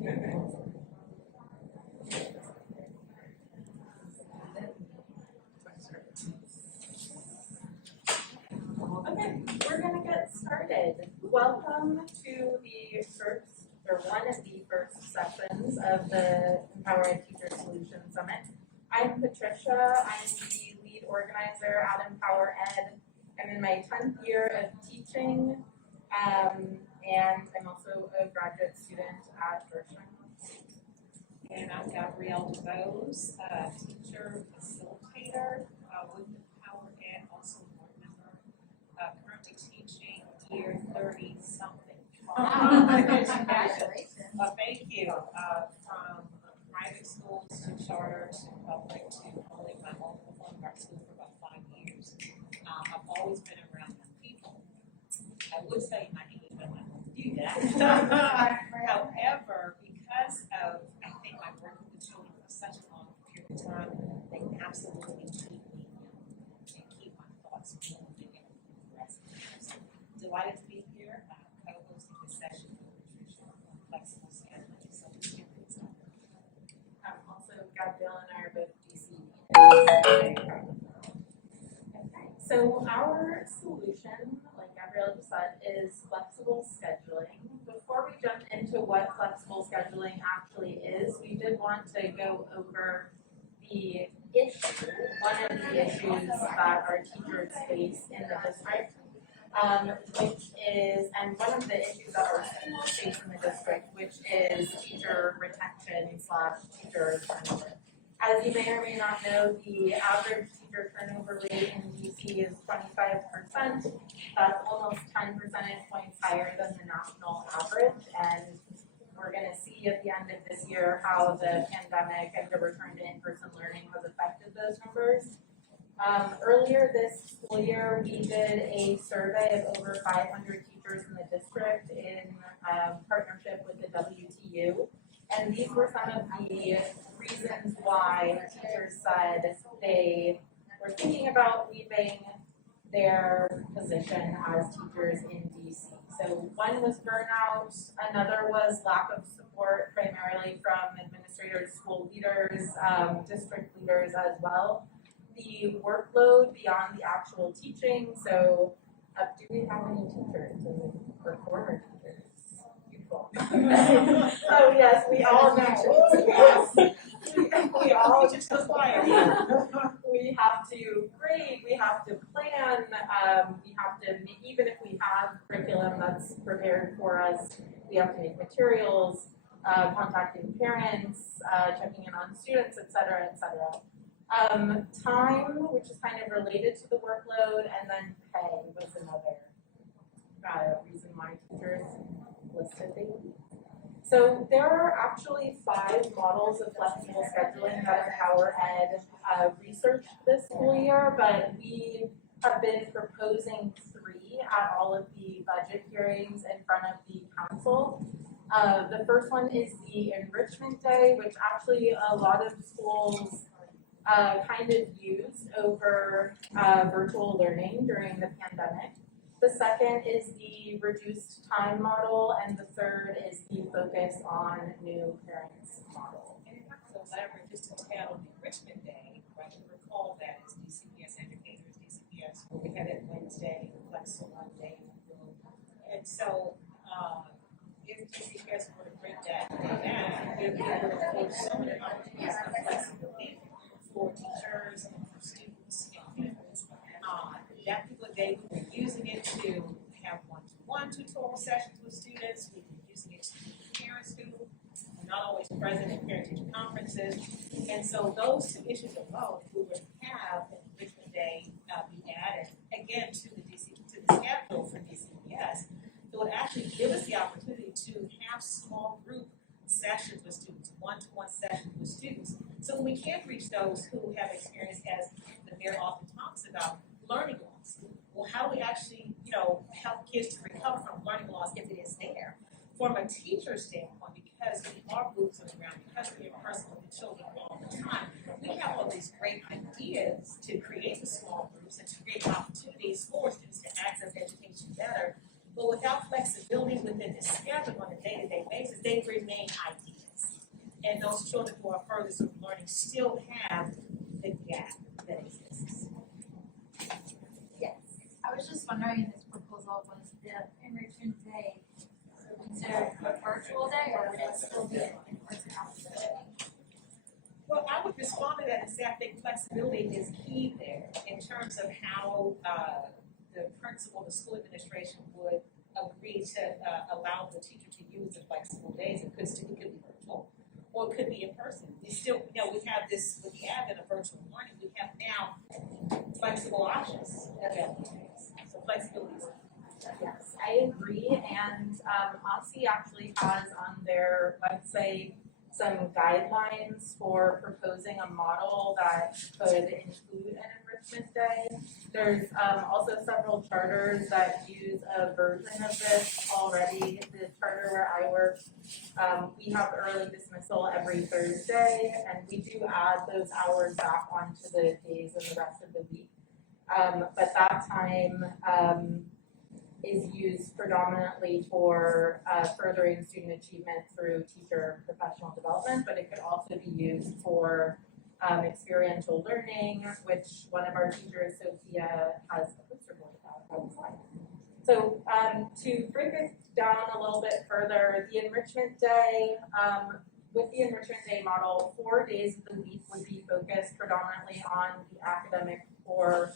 Okay, we're gonna get started. Welcome to the first, or one of the first sessions of the Empowered Teacher Solutions Summit. I'm Patricia. I'm the lead organizer at Empower Ed. I'm in my 10th year of teaching, and I'm also a graduate student at Georgetown. And I'm Gabrielle DuBose, teacher facilitator with Empower Ed, also board member, currently teaching year 30-something. Congratulations. Thank you. From private schools to charter to public to only my own art school for about 5 years. I've always been around young people. I would say my age, but I'm not going to do that. However, because of, I think, my work with children for such a long period of time, they absolutely keep me and keep my thoughts moving and progressing. So delighted to be here, co-hosting this session with Patricia on flexible scheduling. So we can get started. Also, Gabrielle and I are both DC. Okay, so our solution, like Gabrielle just said, is flexible scheduling. Before we jump into what flexible scheduling actually is, we did want to go over the issue, one of the issues that our teachers face in the district, which is, and one of the issues that our schools face in the district, which is teacher retention / teacher turnover. As you may or may not know, the average teacher turnover rate in DC is 25%. That's almost 10 percentage points higher than the national average. And we're going to see at the end of this year how the pandemic and the return to in-person learning has affected those numbers. Earlier this school year, we did a survey of over 500 teachers in the district in partnership with the WTU. And these were some of the reasons why teachers said they were thinking about leaving their position as teachers in DC. So one was burnout, another was lack of support, primarily from administrators, school leaders, district leaders as well. The workload beyond the actual teaching. So do we have any teachers or former teachers? So yes, we all know. Yes. We all just aspire. We have to grade, we have to plan, we have to, even if we have curriculum that's prepared for us, we have to make materials, contacting parents, checking in on students, etc., etc. Time, which is kind of related to the workload, and then pay was another reason why teachers listed they leave. So there are actually 5 models of flexible scheduling that Empower Ed researched this school year, but we have been proposing 3 at all of the budget hearings in front of the council. The first one is the enrichment day, which actually a lot of schools kind of used over virtual learning during the pandemic. The second is the reduced time model, and the third is the focus on new parents model. And if I could elaborate just a tad on the enrichment day, right? You recall that as DCPS educators, DCPS, where we had it Wednesday, Flex Monday, and so if DCPS were to bring that back, it would have so many opportunities for flexibility for teachers and for students and parents. That particular day, we were using it to have one-to-one tutorial sessions with students. We were using it to meet parents who are not always present in parent-teacher conferences. And so those 2 issues alone, we would have an enrichment day be added again to the schedule for DCPS. It would actually give us the opportunity to have small group sessions with students, one-to-one sessions with students, so that we can reach those who have experience, as the mayor often talks about, learning loss. Well, how do we actually, help kids to recover from learning loss if it is there? From a teacher standpoint, because we are boots on the ground, because we are personal with children all the time, we have all these great ideas to create the small groups and to create opportunities for students to access education better. But without flexibility within the schedule on a day-to-day basis, they remain ideas. And those children who are furthest from learning still have the gap that exists. Yes. I was just wondering if this proposal was the enrichment day considered a virtual day, or would it still be an in-person opportunity? Well, I would respond to that and say I think flexibility is key there in terms of how the principal, the school administration would agree to allow the teacher to use the flexible days. It could be virtual, or it could be in person. We still, we have this, with the advent of virtual learning, we have now flexible options available to us. So flexibility is key. Yes, I agree, and OSCE actually has on their website some guidelines for proposing a model that could include an enrichment day. There's also several charters that use a version of this already. The charter where I work, we have early dismissal every Thursday, and we do add those hours back onto the days and the rest of the week. But that time is used predominantly for furthering student achievement through teacher professional development, but it could also be used for experiential learning, which one of our teachers, Sophia, has a poster board about outside. So to break it down a little bit further, the enrichment day, with the enrichment day model, 4 days of the week would be focused predominantly on the academic core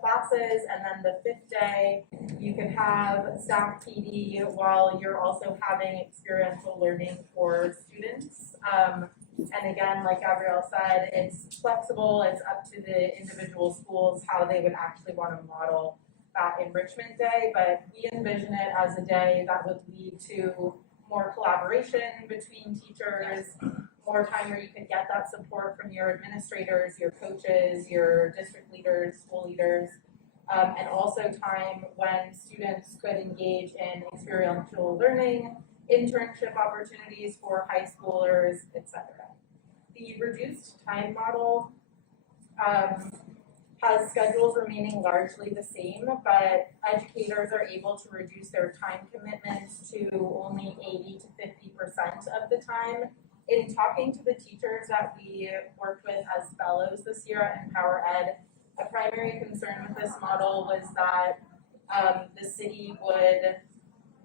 classes, and then the 5th day you can have staff PD while you're also having experiential learning for students. And again, like Gabrielle said, it's flexible, it's up to the individual schools how they would actually want to model that enrichment day, but we envision it as a day that would lead to more collaboration between teachers, more time where you could get that support from your administrators, your coaches, your district leaders, school leaders, and also time when students could engage in experiential learning, internship opportunities for high schoolers, etc. The reduced time model has schedules remaining largely the same, but educators are able to reduce their time commitments to only 80 to 50% of the time. In talking to the teachers that we worked with as fellows this year at Empower Ed, a primary concern with this model was that the city would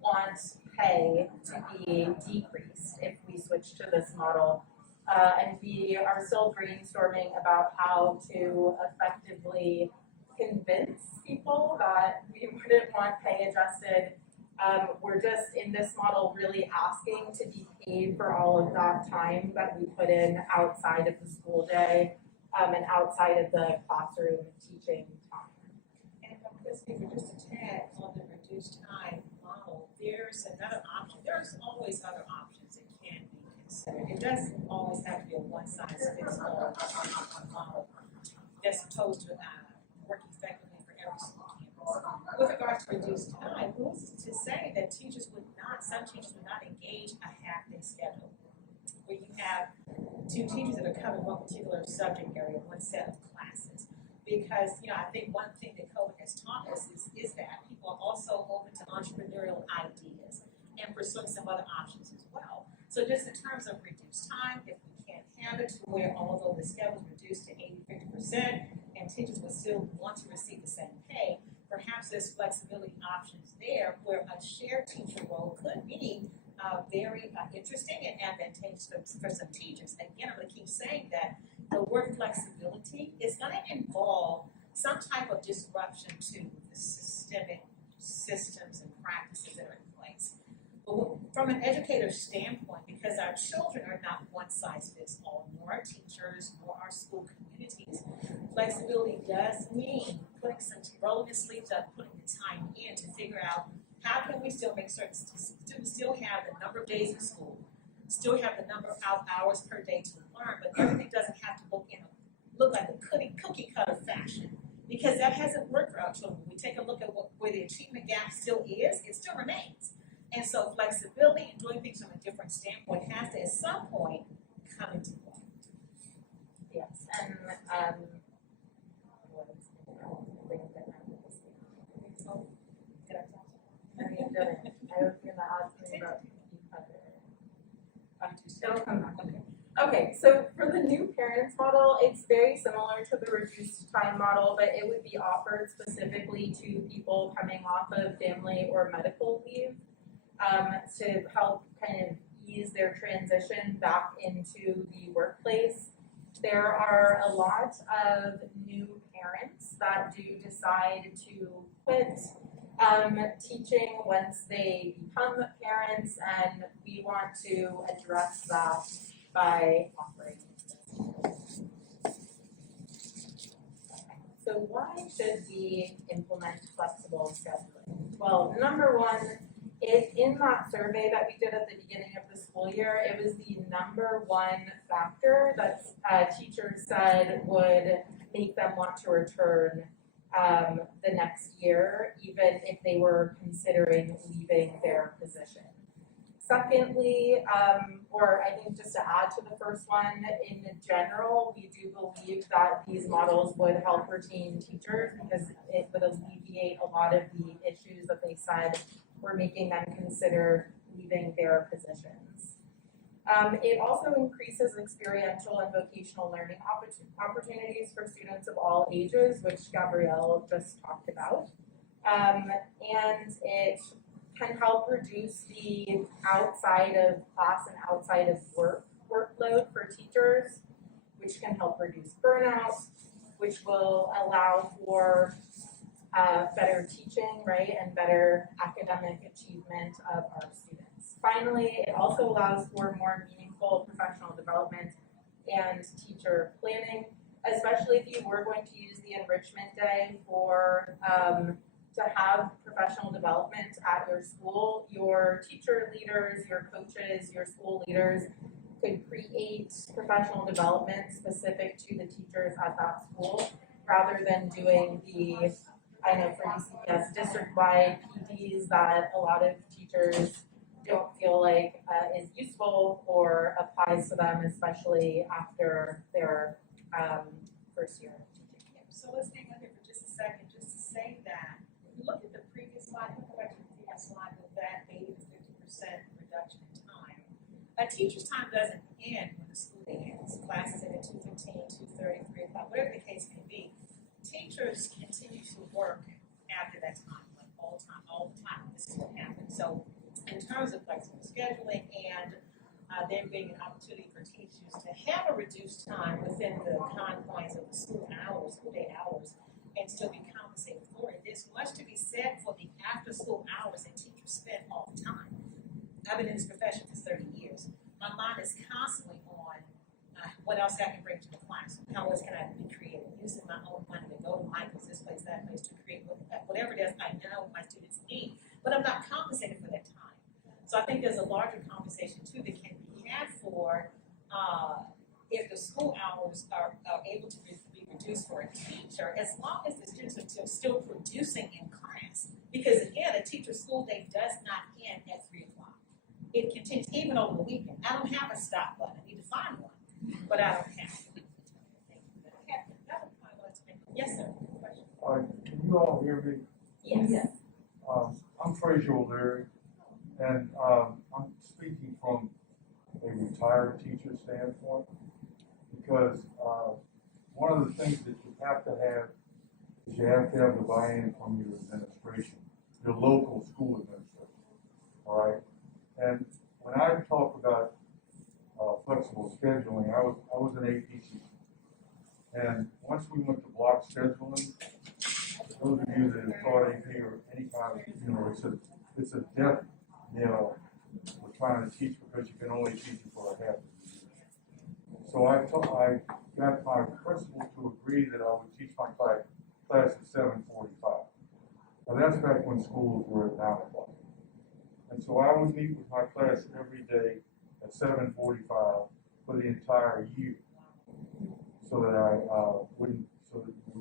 want pay to be decreased if we switch to this model. And we are still brainstorming about how to effectively convince people that we wouldn't want pay adjusted. We're just in this model really asking to be paid for all of that time that we put in outside of the school day and outside of the classroom teaching time. And if I'm listening for just a tad on the reduced time model, there's another option. There's always other options that can be considered. It doesn't always have to be a one-size-fits-all model that's supposed to work effectively for every school campus. With regards to reduced time, who's to say that some teachers would not engage a half-day schedule where you have 2 teachers that are covering one particular subject area, one set of classes. Because, I think one thing that COVID has taught us is that people are also open to entrepreneurial ideas and pursuing some other options as well. So just in terms of reduced time, if we can't have it to where although the schedule is reduced to 80-50% and teachers will still want to receive the same pay, perhaps there's flexibility options there where a shared teacher role could be very interesting and advantageous for some teachers. Again, I'm going to keep saying that the word flexibility is going to involve some type of disruption to the systemic systems and practices that are in place. But from an educator's standpoint, because our children are not one size fits all, nor our teachers, nor our school communities, flexibility does mean rolling the sleeves up, putting the time in to figure out how can we still make certain students still have the number of days in school, still have the number of hours per day to learn, but everything doesn't have to look like a cookie cutter fashion, because that hasn't worked for our children. When we take a look at where the achievement gap still is, it still remains. And so flexibility and doing things from a different standpoint has to at some point come into play. Yes, and I was going to ask me about cookie cutter. It'll come back. Okay, so for the new parents model, it's very similar to the reduced time model, but it would be offered specifically to people coming off of family or medical leave, to help kind of ease their transition back into the workplace. There are a lot of new parents that do decide to quit teaching once they become parents, and we want to address that by offering this. So why should we implement flexible scheduling? Well, number one, in that survey that we did at the beginning of the school year, it was the number one factor that teachers said would make them want to return the next year, even if they were considering leaving their position. Secondly, or I think just to add to the first one, in general, we do believe that these models would help retain teachers because it would alleviate a lot of the issues that they said were making them consider leaving their positions. It also increases experiential and vocational learning opportunities for students of all ages, which Gabrielle just talked about. And it can help reduce the outside of class and outside of work workload for teachers, which can help reduce burnout, which will allow for better teaching, right, and better academic achievement of our students. Finally, it also allows for more meaningful professional development and teacher planning, especially if you were going to use the enrichment day for to have professional development at your school. Your teacher leaders, your coaches, your school leaders could create professional development specific to the teachers at that school rather than doing the, I know for DCPS, district-wide PDs that a lot of teachers don't feel like is useful or applies to them, especially after their first year of teaching. So let's hang on here for just a second, just to say that, if you look at the previous slide, go back to the previous slide with that 80 to 50% reduction in time. A teacher's time doesn't end when the school day ends. Classes end at 2:15, 2:30, 3 o'clock, whatever the case may be. Teachers continue to work after that time, like all the time. This is what happens. So in terms of flexible scheduling and there being an opportunity for teachers to have a reduced time within the confines of the school day hours, and still be compensated for it. There's much to be said for the after school hours that teachers spend all the time. I've been in this profession for 30 years. My mind is constantly on what else I can bring to the class. How else can I be creative? Using my own money to go to Michael's, this place, that place, to create whatever it is I know my students need, but I'm not compensated for that time. So I think there's a larger conversation too that can be had for if the school hours are able to be reduced for a teacher, as long as the students are still producing in class. Because again, a teacher's school day does not end at 3 o'clock. It continues even over the weekend. I don't have a stop button. I need to find one, but I don't have it. Yes, sir. Can you all hear me? Yes. I'm Frazier O'Leary, and I'm speaking from a retired teacher standpoint, because one of the things that you have to have is you have to have the buy-in from your administration, your local school administration, all right? And when I talk about flexible scheduling, I was an AP teacher. And once we went to block scheduling, those of you that have taught AP or any kind of, it's a death knell for trying to teach because you can only teach it for a half a year. So I got my principal to agree that I would teach my class at 7:45. Now that's back when schools were at 9 o'clock. And so I would meet with my class every day at 7:45 for the entire year, so that we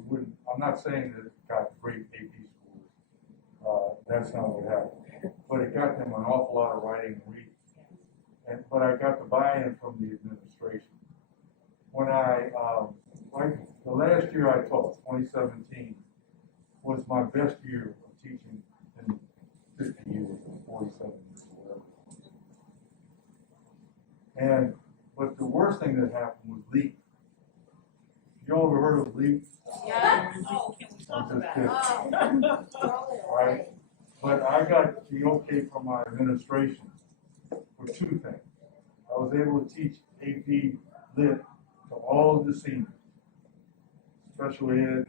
wouldn't, I'm not saying that it got great AP schools, that's not what happened, but it got them an awful lot of writing and reading, but I got the buy-in from the administration. When the last year I taught, 2017, was my best year of teaching in 50 years, or 47 years, or whatever. But the worst thing that happened was leak. You all ever heard of leak? Yeah. Oh, can we talk I'm just about kidding. it? Right? But I got the okay from my administration for two things. I was able to teach AP Lit to all of the seniors, special ed,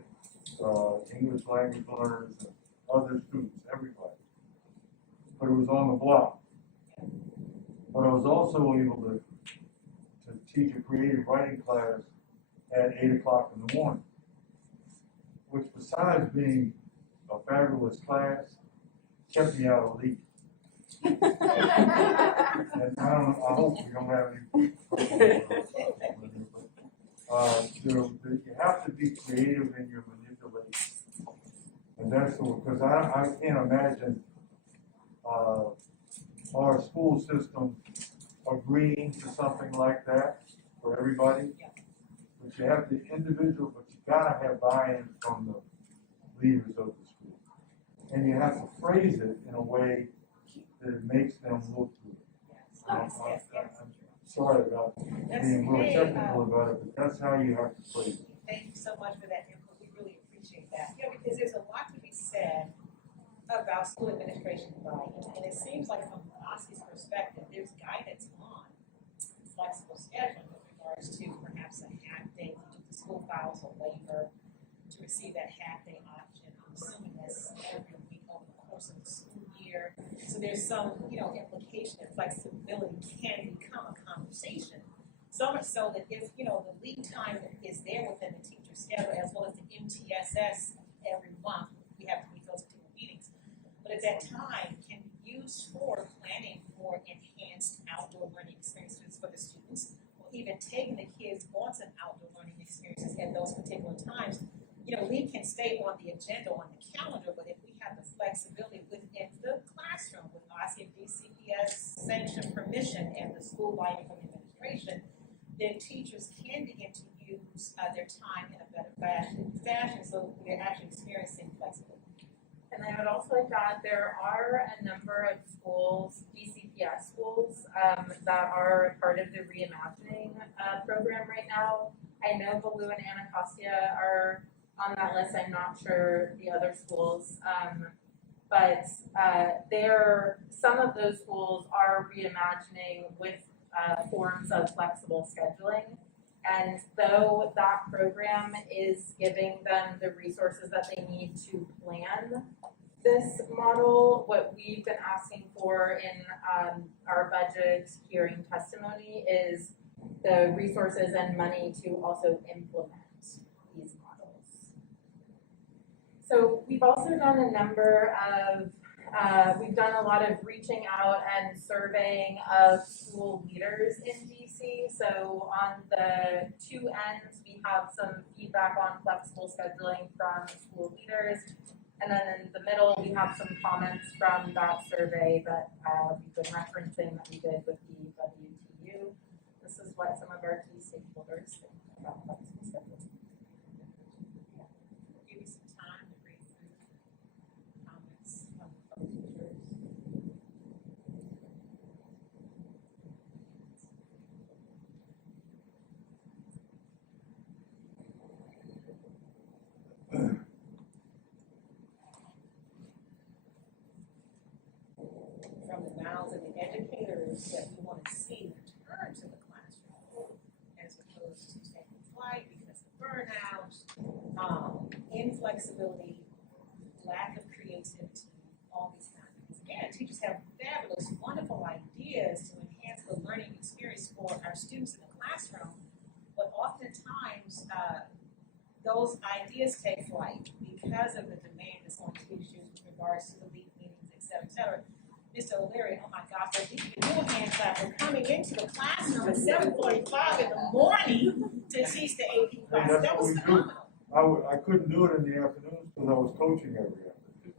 English language learners, and other students, everybody. But it was on the block. But I was also able to teach a creative writing class at 8 o'clock in the morning, which besides being a fabulous class, kept me out of leak. And I hope we don't have any. You have to be creative in your manipulation. And that's because I can't imagine our school system agreeing to something like that for everybody. But you have the individual, but you gotta have buy-in from the leaders of the school. And you have to phrase it in a way that it makes them look good. I'm sorry about being real technical about it, but that's how you have to phrase it. Thank you so much for that input. We really appreciate that. Yeah, because there's a lot to be said about school administration buy-in, and it seems like from OSCE's perspective, there's guidance on flexible scheduling with regards to perhaps a half-day, if the school files a waiver to receive that half-day option. I'm assuming that's every week over the course of the school year. So there's some, implication that flexibility can become a conversation. So much so that if, the lead time is there within the teacher's schedule, as well as the MTSS every month, we have to meet those particular meetings. But at that time can be used for planning for enhanced outdoor learning experiences for the students, or even taking the kids on some outdoor learning experiences at those particular times. We can stay on the agenda, on the calendar, but if we have the flexibility within the classroom with OSCE and DCPS sanction permission and the school buy-in from the administration, then teachers can begin to use their time in a better fashion, so we're actually experiencing flexibility. And I would also like to add, there are a number of schools, DCPS schools, that are part of the reimagining program right now. I know Baloo and Anacostia are on that list. I'm not sure the other schools, but some of those schools are reimagining with forms of flexible scheduling. And though that program is giving them the resources that they need to plan this model, what we've been asking for in our budget hearing testimony is the resources and money to also implement these models. So we've also done a number of we've done a lot of reaching out and surveying of school leaders in DC. So on the two ends, we have some feedback on flexible scheduling from school leaders. And then in the middle, we have some comments from that survey that we've been referencing that we did with the WTU. This is what some of our key stakeholders think about flexible scheduling. Give you some time to read through comments from teachers. From the mouths of the educators that we want to see return to the classroom, as opposed to taking flight because of burnout, inflexibility, lack of creativity, all these kinds of things. Again, teachers have fabulous, wonderful ideas to enhance the learning experience for our students in the classroom, but oftentimes those ideas take flight because of the demand that's on teachers with regards to the lead meetings, et cetera, et cetera. Mr. O'Leary, oh my gosh, I think you do a hand clap. We're coming into the classroom at 7:45 in the morning to teach the AP class. That's That what was we do. phenomenal. I couldn't do it in the afternoons because I was coaching every afternoon.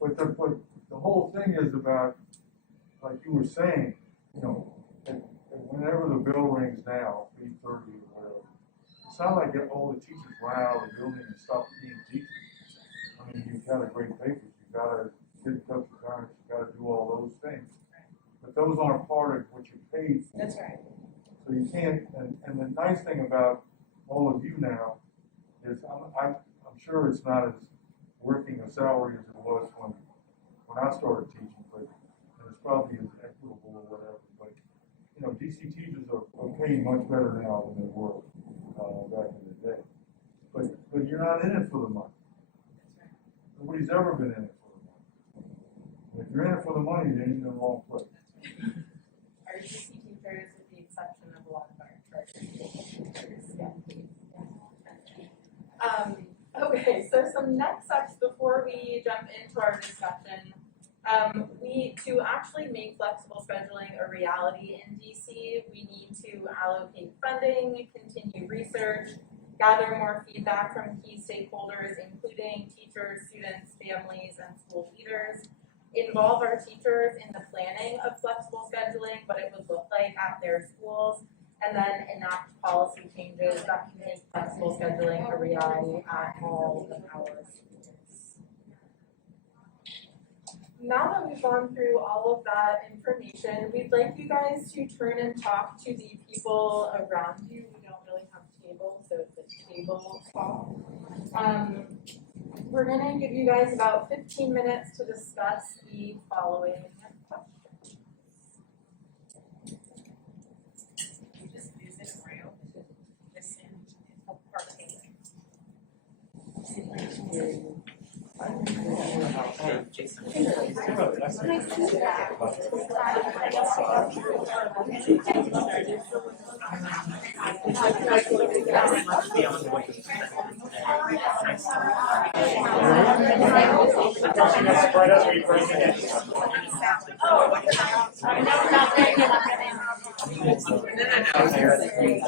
But the whole thing is about, like you were saying, and whenever the bell rings now, 3:30 or whatever, it's not like all the teachers run out of the building and stop being teachers. I mean, you've got to grade papers, you've got to get in touch with parents, you've got to do all those things. But but those aren't part of what you paid for. That's right. So you can't, and the nice thing about all of you now is I'm sure it's not as working a salary as it was when I started teaching, but and it's probably as equitable or whatever. But you know, DC teachers are paid much better now than they were back in the day. But you're not in it for the money. Nobody's ever been in it for the money. And if you're in it for the money, then you're in the wrong place. Our DC teachers, with the exception of a lot of our charter teachers, yeah. Okay, so some next steps before we jump into our discussion. To actually make flexible scheduling a reality in DC, we need to allocate funding, continue research, gather more feedback from key stakeholders, including teachers, students, families, and school leaders, involve our teachers in the planning of flexible scheduling, what it would look like at their schools, and then enact policy changes that can make flexible scheduling a reality at all of our schools. Now that we've gone through all of that information, we'd like you guys to turn and talk to the people around you. We don't really have tables, so it's a table talk. We're gonna give you guys about 15 minutes to discuss the following questions. You just visit around, listen, and partake.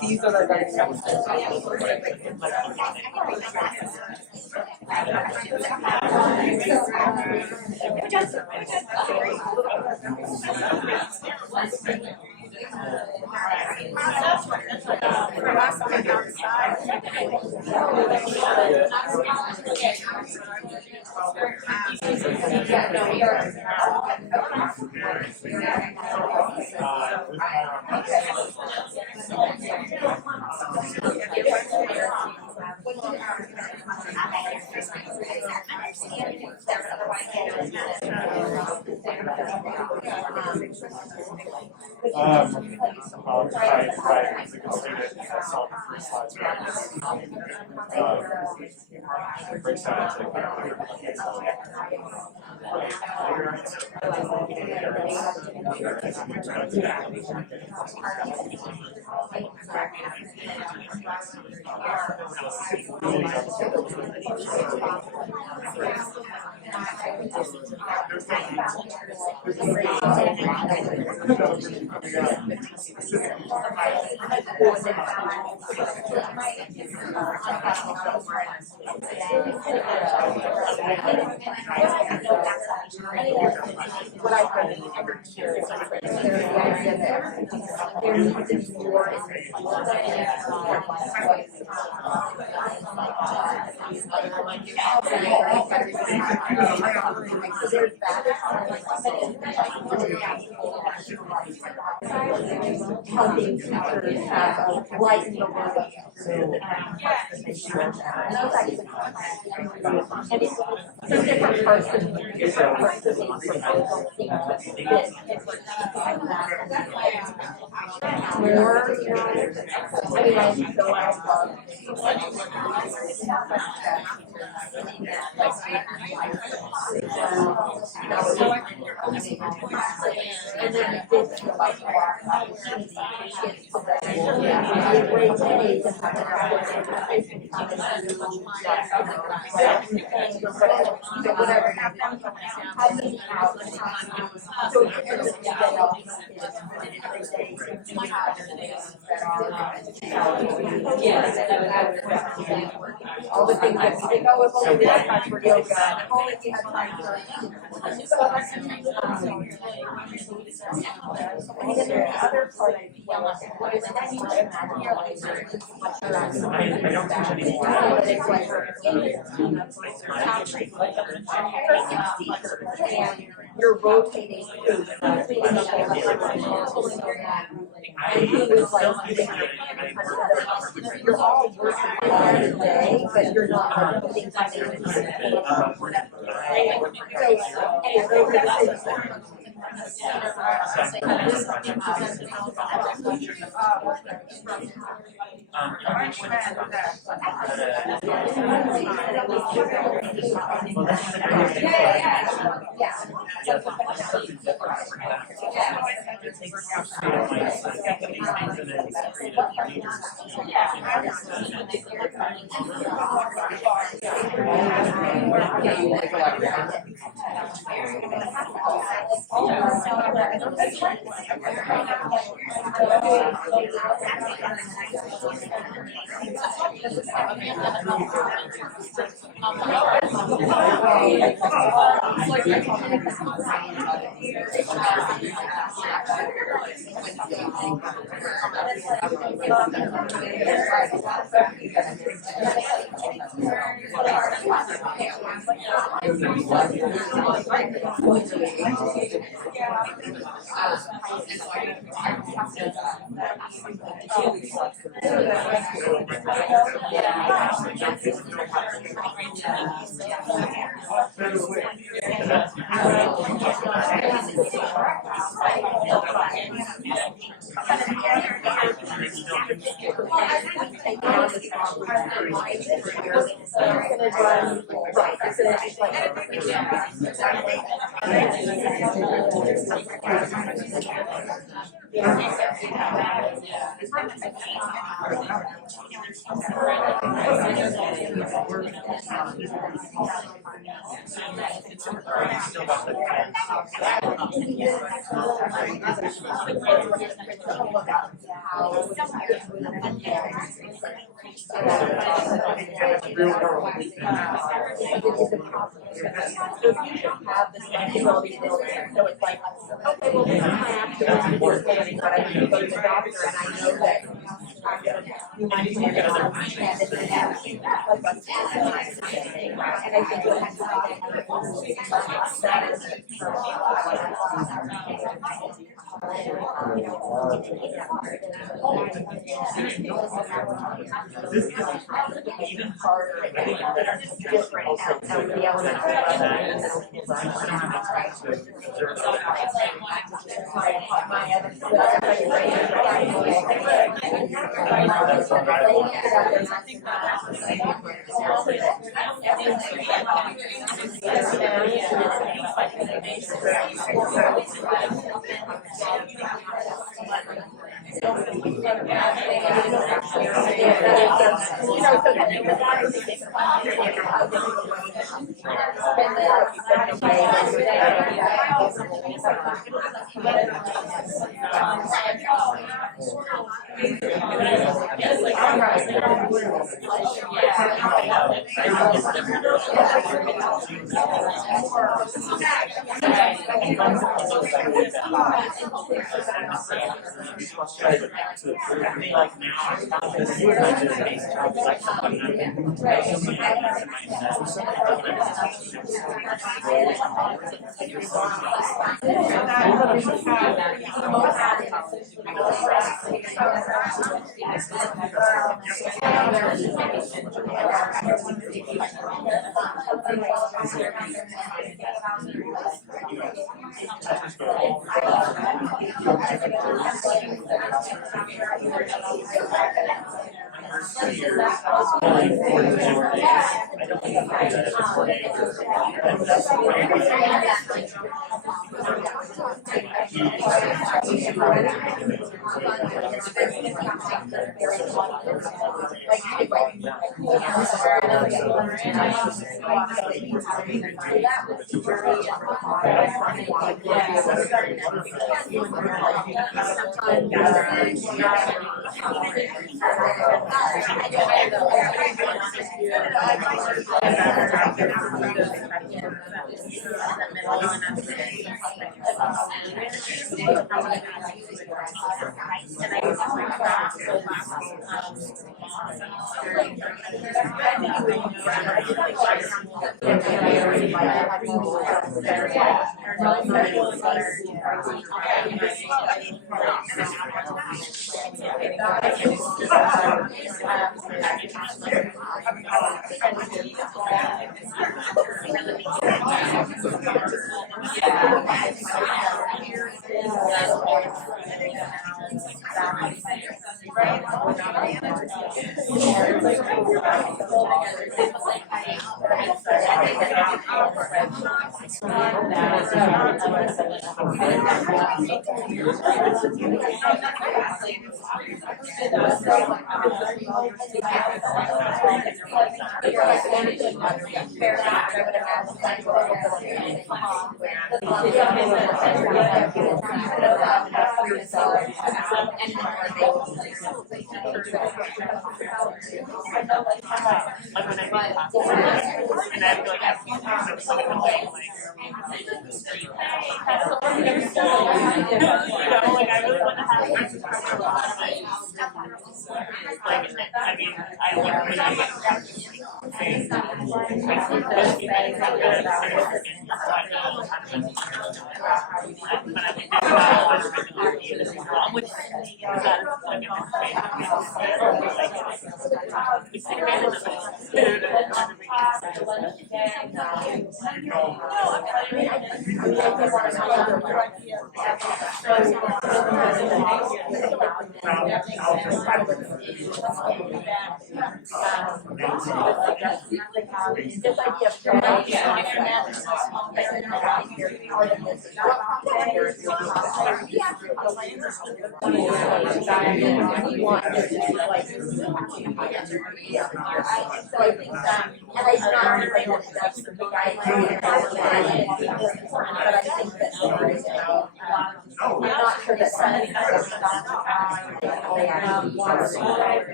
These are I'll try as a good student and solve the first slides breaks down what I really ever hear is like the idea that there needs to be more in the school so there's that helping teachers lighten the load. And it's some different parts of more, you know, I mean, I so I love and then this like whatever happens, all the things that we think, oh, if only we had time for yoga, if only we had time for and then there are other part of the yellow, what is that? You're like, I don't teach anymore. but it's like, and you're rotating through. You're all working all day, but you're not putting time in.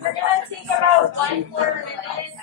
We're gonna take about 1 more minute.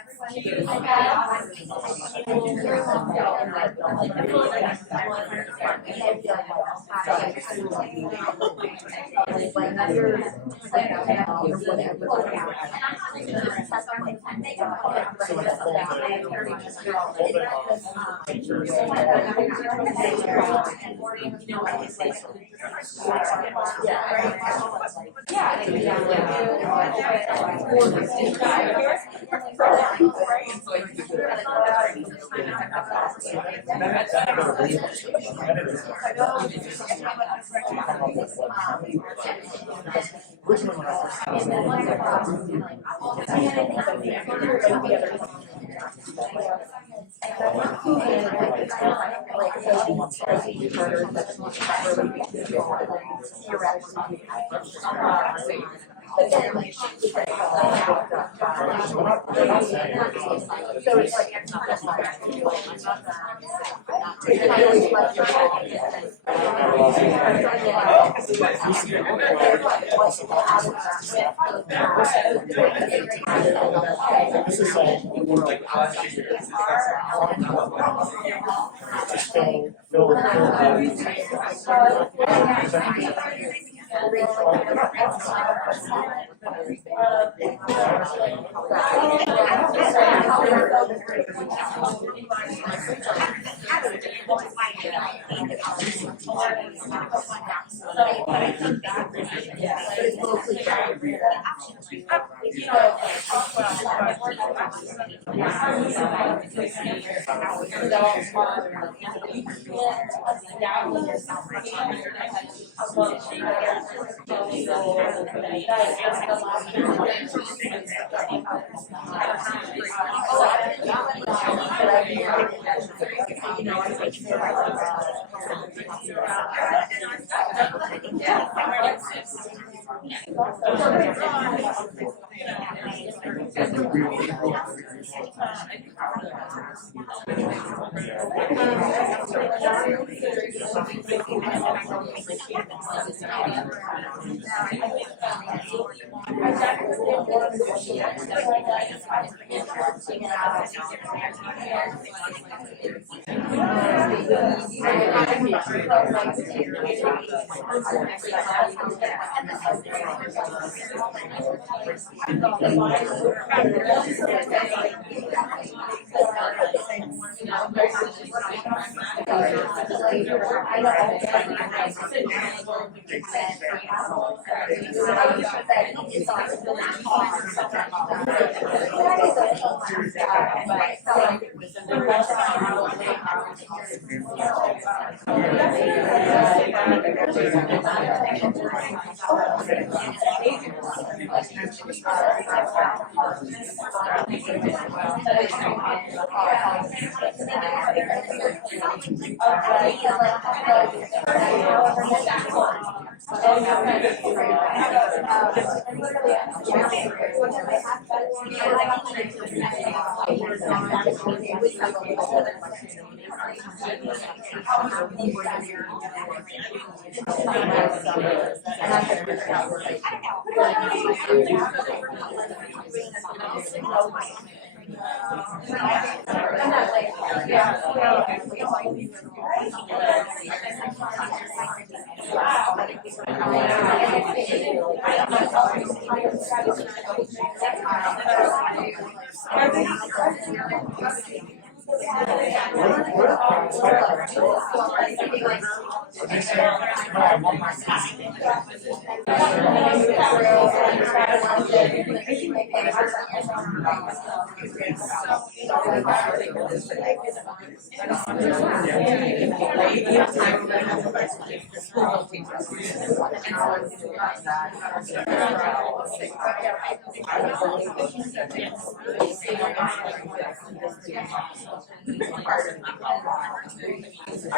All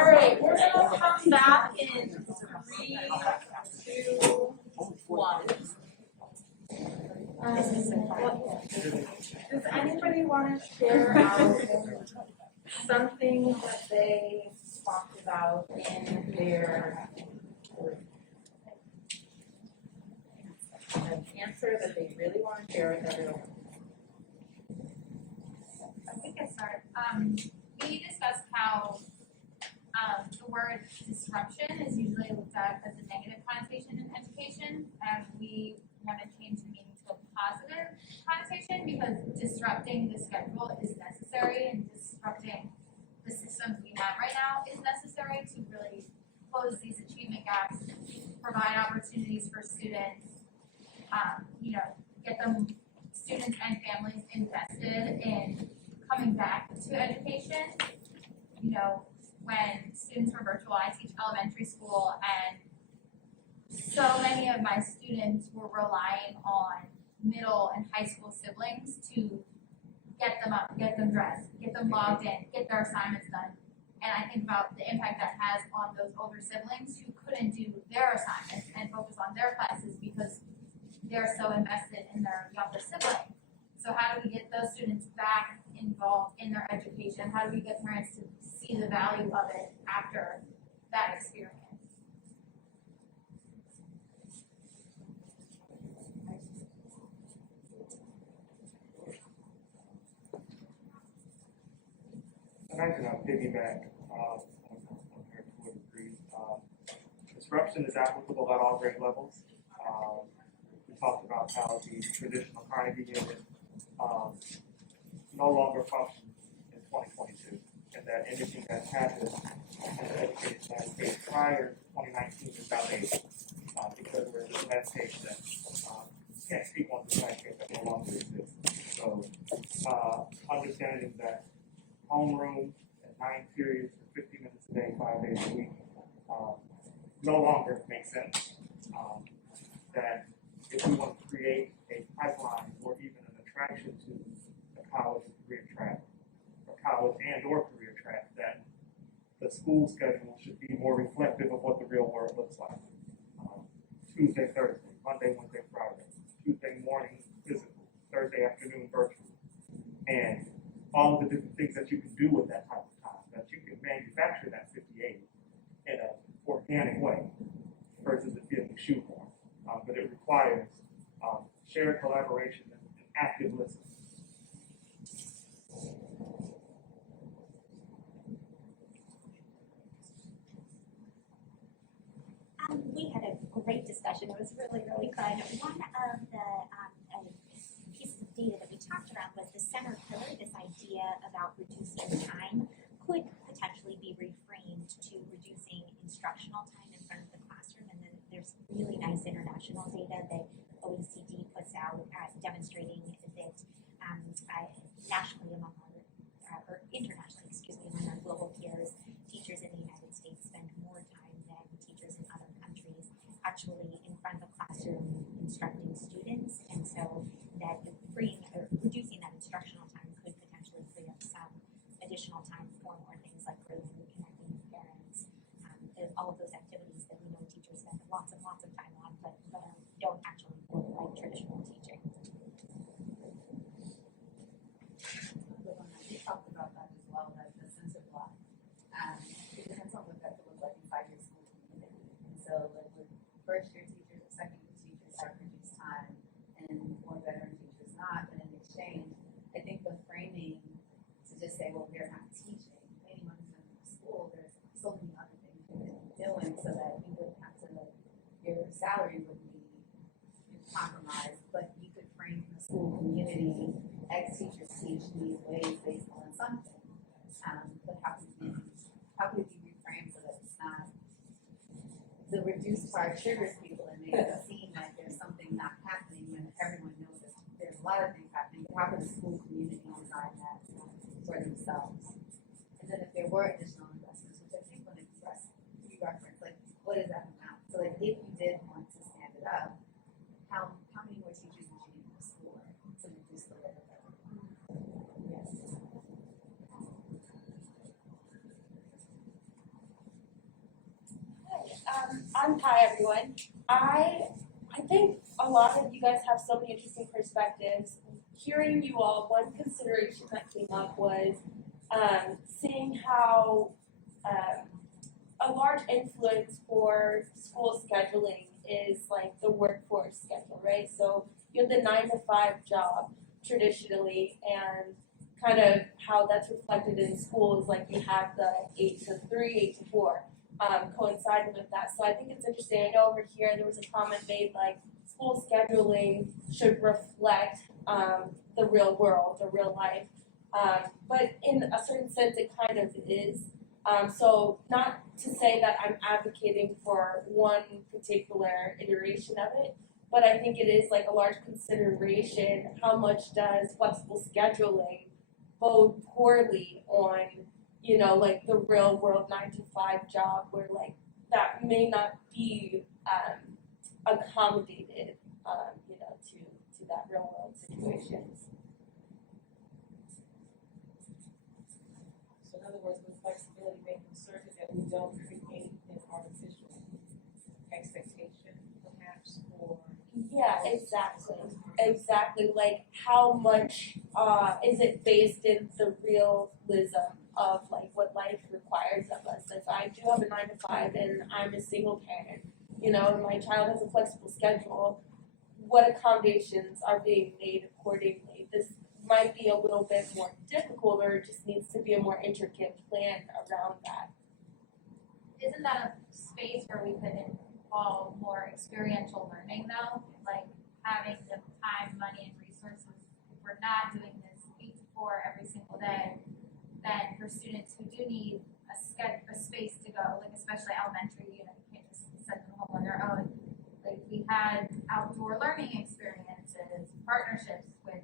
right, we're gonna come back in 3, 2, 1. Does anybody want to share something that they talked about in their an answer that they really want to share with everyone? I think I start. We discussed how the word disruption is usually looked at as a negative connotation in education, and we want to change the meaning to a positive connotation because disrupting the schedule is necessary and disrupting the systems we have right now is necessary to really close these achievement gaps, provide opportunities for students, get them, students and families invested in coming back to education. When students were virtual, I teach elementary school, and so many of my students were relying on middle and high school siblings to get them up, get them dressed, get them logged in, get their assignments done. And I think about the impact that has on those older siblings who couldn't do their assignments and focus on their classes because they're so invested in their younger sibling. So how do we get those students back involved in their education? How do we get parents to see the value of it after that experience? And I can piggyback on her to a degree. Disruption is applicable at all grade levels. We talked about how the traditional Carnegie unit no longer functions in 2022, and that anything that happened in the education landscape prior to 2019 is outdated because we're in a landscape that can't speak on this landscape that no longer exists. So understanding that homeroom at 9 periods for 50 minutes a day, 5 days a week, no longer makes sense. That if we want to create a pipeline or even an attraction to a college career track, or college and or career track, that the school schedule should be more reflective of what the real world looks like. Tuesday, Thursday, Monday, Wednesday, Friday, Tuesday morning physical, Thursday afternoon virtual, and all of the different things that you can do with that type of time, that you can manufacture that 58 in an organic way versus it being shoehorned. But it requires shared collaboration and active listening. We had a great discussion. It was really, really fun. One of the pieces of data that we talked around was the center pillar, this idea about reducing time could potentially be reframed to reducing instructional time in front of the classroom. And then there's really nice international data that OECD puts out demonstrating that nationally among or internationally, among our global peers, teachers in the United States spend more time than teachers in other countries actually in front of a classroom instructing students. And so that reducing that instructional time could potentially free up some additional time for more things like group and connecting with parents, all of those activities that we know teachers spend lots of time on, but don't actually look like traditional teaching. We talked about that as well, that the sense of life. It depends on what that would look like in 5-year school community. And so, like with first year teachers, second year teachers have reduced time, and more veteran teachers not. But in exchange, I think the framing to just say, well, they're not teaching. Anyone who's in the school, there's so many other things you could be doing so that you wouldn't have to, your salary would be compromised, but you could frame the school community, ex-teachers teach these ways based on something. But how can it be reframed so that it's not, the reduced part triggers people and makes it seem like there's something not happening when everyone knows that there's a lot of things happening. But how can the school community design that for themselves? And then if there were additional investments, which I think when you reference, like, what is that amount? So like, if you did want to stand it up, how many more teachers would you need in the school to reduce the level of Yes. Hi everyone. I think a lot of you guys have so many interesting perspectives. Hearing you all, one consideration that came up was seeing how a large influence for school scheduling is like the workforce schedule, right? So you have the 9 to 5 job traditionally, and kind of how that's reflected in schools, like you have the 8 to 3, 8 to 4. Coinciding with that. So I think it's interesting. I know over here there was a comment made like school scheduling should reflect the real world, the real life. But in a certain sense it kind of is. So not to say that I'm advocating for one particular iteration of it, but I think it is like a large consideration. How much does flexible scheduling bode poorly on, you know, like the real world 9 to 5 job where like that may not be accommodated, you know, to that real world situations. So in other words, with flexibility, making certain that we don't create an artificial expectation, perhaps, or Yeah, exactly. Like how much is it based in the realism of like what life requires of us? If I do have a 9 to 5 and I'm a single parent, you know, and my child has a flexible schedule, what accommodations are being made accordingly? This might be a little bit more difficult, or it just needs to be a more intricate plan around that. Isn't that a space where we could involve more experiential learning though? Like having the time, money, and resources, if we're not doing this 8 to 4 every single day, then for students who do need a space to go, like especially elementary, you know, you can't just send them home on their own. Like we had outdoor learning experiences, partnerships with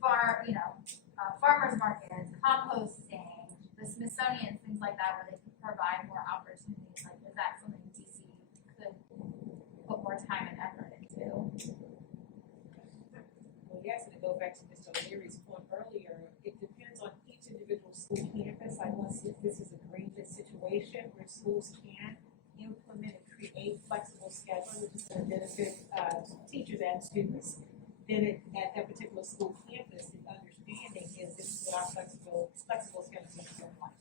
farmers markets, composting, the Smithsonian, things like that, where they could provide more opportunities. Like, is that something DC could put more time and effort into? well, yes, and to go back to Mr. O'Leary's point earlier, it depends on each individual school campus. I want to see if this is a greenlit situation where schools can implement and create flexible schedules, which is going to benefit teachers and students. Then at that particular school campus, the understanding is this is what our flexible schedules are going to look like.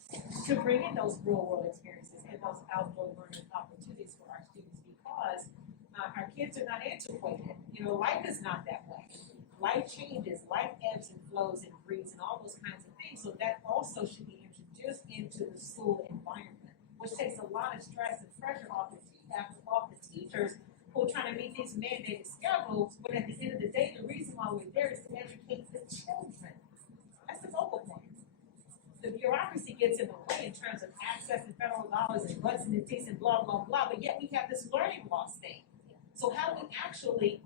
To bring in those real world experiences and those outdoor learning opportunities for our students, because our kids are not antiquated. You know, life is not that way. Life changes, life ebbs and flows and breeds and all those kinds of things. So that also should be introduced into the school environment, which takes a lot of stress and pressure off the teachers who are trying to meet these mandated schedules, when at the end of the day, the reason why we're there is to educate the children. That's the focal point. The bureaucracy gets in the way in terms of accessing federal dollars and butts and seats and blah, blah, blah, but yet we have this learning loss thing. So how do we actually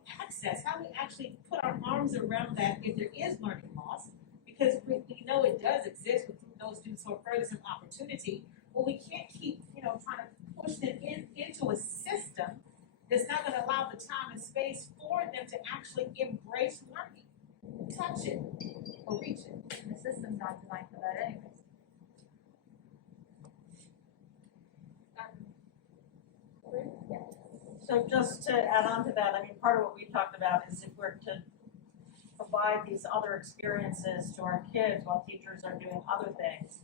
put our arms around that if there is learning loss? Because we know it does exist with those students who are furthest from opportunity. Well, we can't keep, trying to push them into a system that's not going to allow the time and space for them to actually embrace learning, touch it, or reach it. And the system's not designed for that anyways. So just to add on to that, I mean, part of what we talked about is if we're to provide these other experiences to our kids while teachers are doing other things,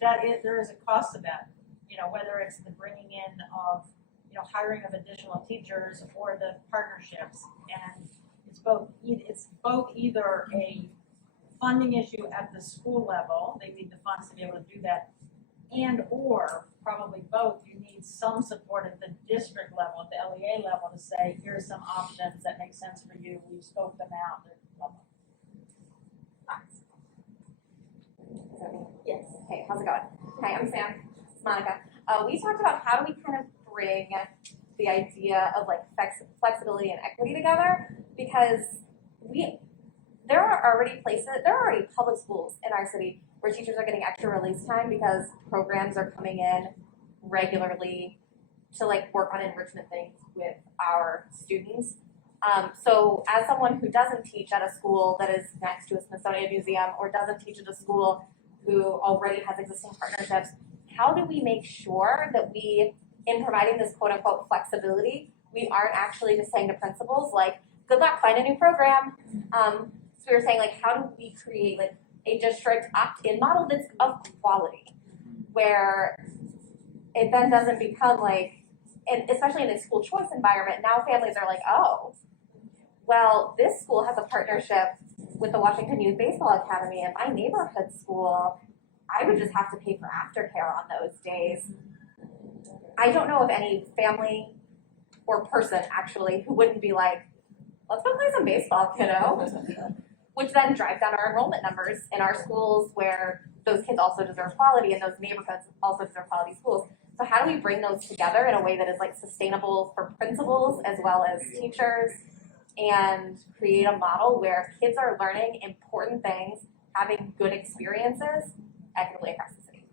there is a cost to that. Whether it's the bringing in of, hiring of additional teachers or the partnerships, and it's both either a funding issue at the school level, they need the funds to be able to do that, and or probably both, you need some support at the district level, at the LEA level, to say, here are some options that make sense for you, we've scoped them out, blah, blah. Yes. Hey, how's it going? Hi, I'm Sam. It's Monica. We talked about how do we kind of bring the idea of like flexibility and equity together, because there are already public schools in our city where teachers are getting extra release time because programs are coming in regularly to like work on enrichment things with our students. So as someone who doesn't teach at a school that is next to a Smithsonian museum or doesn't teach at a school who already has existing partnerships, how do we make sure that we, in providing this quote unquote flexibility, we aren't actually just saying to principals like, good luck, find a new program. So we were saying like, how do we create like a district opt-in model that's of quality, where it then doesn't become like, and especially in a school choice environment, now families are like, oh, well, this school has a partnership with the Washington Youth Baseball Academy, and my neighborhood school, I would just have to pay for aftercare on those days. I don't know of any family or person actually who wouldn't be like, let's go play some baseball, kiddo. Which then drives down our enrollment numbers in our schools where those kids also deserve quality and those neighborhoods also deserve quality schools. So how do we bring those together in a way that is like sustainable for principals as well as teachers, and create a model where kids are learning important things, having good experiences equitably across the city?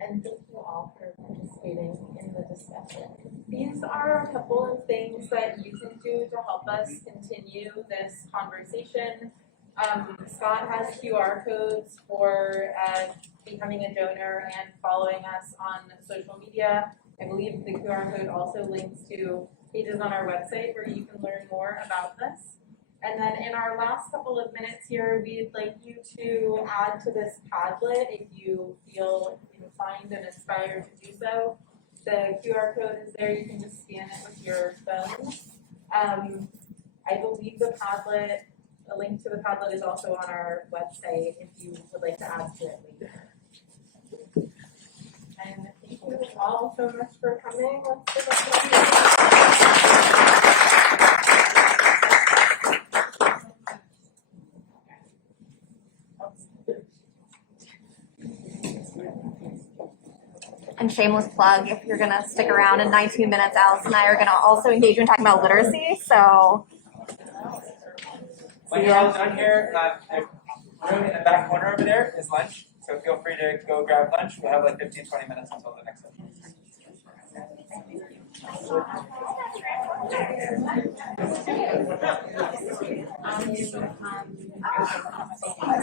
And thank you all for participating in the discussion. These are a couple of things that you can do to help us continue this conversation. Scott has QR codes for becoming a donor and following us on social media. I believe the QR code also links to pages on our website where you can learn more about this. And then in our last couple of minutes here, we'd like you to add to this Padlet if you feel inclined and inspired to do so. The QR code is there, you can just scan it with your phone. I believe the Padlet, a link to the Padlet is also on our website if you would like to add to it later. And thank you all so much for coming. Let's give a And shameless plug, if you're gonna stick around in 19 minutes, Alice and I are gonna also engage in talking about literacy, so. When you're all done here, the room in the back corner over there is lunch, so feel free to go grab lunch. We'll have like 15-20 minutes until the next session.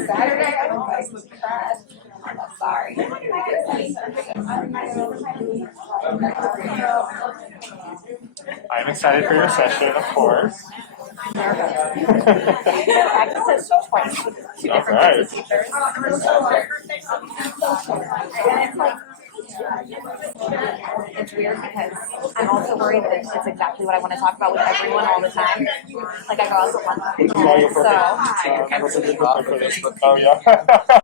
Saturday, I'm sorry. I'm excited for your session, of course. Practice twice with two different types of teachers. And it's like, it's weird because I'm also worried that it's exactly what I want to talk about with everyone all the time. Like I go out to lunch, so. Oh yeah.